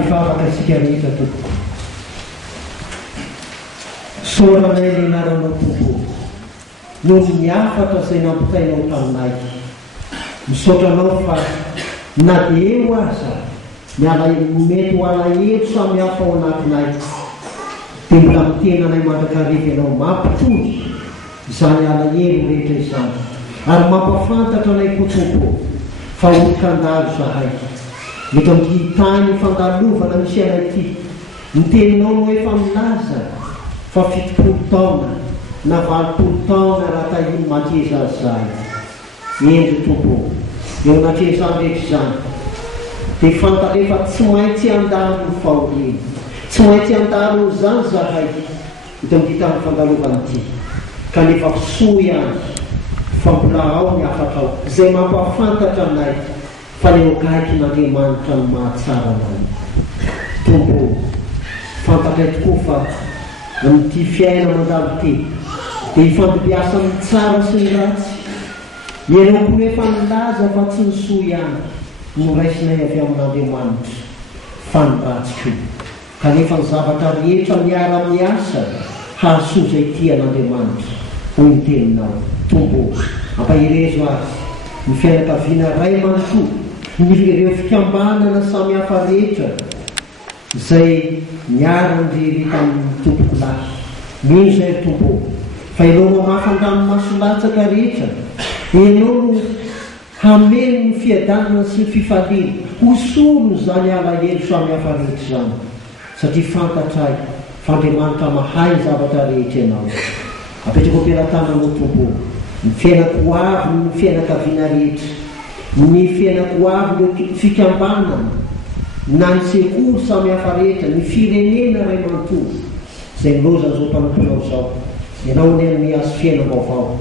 ifavaka isika rehetra tompoko. Soranay le naranao tompo noho ny afatra izay nampitainao taminay. Misotranao fa na dia eo aza mety ho alahelo samihafa ao anatinay, dia mbola mitenanay mandrakariva ianao mampitody izany alahelo rehetra izany, ary mampafantatra anay koa tompo fa olokandalo zahay. Mety amin'ny tany fandalovana misy anay ity, niteninao no efa milaza fa 70 taona na 80 taona raha tahiny mankeza azy zahay. Endry tompo, eo anatrezany rehetra izany dia fantarefa tsy maintsy andalo ny fahoriana, tsy maintsy andalo izany zahay hita miditany fandalovana ity, kanefa soa ihany fa mbola ao ny afatra ao izay mampafantatra anay fa le okaiky n'Andriamanitra ny mahatsara anay. Tompo, fantatray tokoa fa amin'ity fiaina mandalo ity dia ifampibiasa ny tsara sy ny ratsy. Ianao koa efa nilaza fa tsy ny soa ihany no raisinay avy amin'Andriamanitra fa ny ratsy koa, kanefa ny zavatra rehetra miara-miasa hahasoa izay tia an'Andriamanitra hoy ny teninao. Tompo, ampahirezo azy ny fianakaviana ray manontolo, ireo fikambanana samy hafa rehetra izay miara-ndrery tamin'ny tompoko lahy. Mino izay tompo fa ianao mamafan-dranomasolatsaka rehetra, ianao no hameno ny fiadanana sy ny fifaliana hosolo izany alahelo samy hafa rehetra izany, satria fantatray fa Andriamanitra mahay ny zavatra rehetra ianao. Apetrako ampelantananao tompo ny fiainako avy ny fianakaviana rehetra, ny fiainako avy le fikambanana na ny sekoly samy hafa rehetra, ny firenena ray manontolo izay miloza zao mpanomponao zao. Ianao ny mihazo fiaina vaovao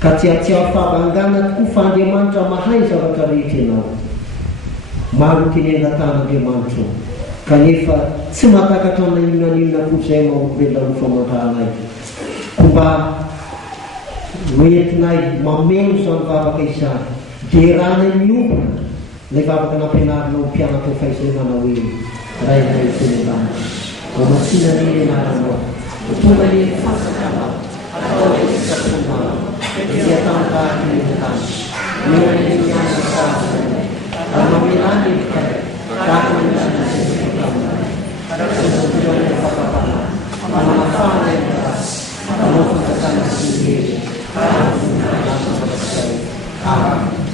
ka tsy atsiao fahabangana tokoa fa Andriamanitra mahay zavatra rehetra ianao. Maro ny tenena tan'Andriamanitra kanefa tsy mahatakatra na inona koa izay maolombelona no famantaranay. Mba hoentinay mameno izany vavaka izany dia ranay miompona ilay vavaka nampianarinao mpianatra fahaizanana hoe rainay tenendanitra mamasina ny ianaranao tonga ny fasakanao atao isatonao dia tantaky ny tany mena ny miasa sasany ary mamelany evikay tahaka ny misanasesikatanay karazan'ny fakapana manafana ny rasy anao fantatana sy ny hery Amen.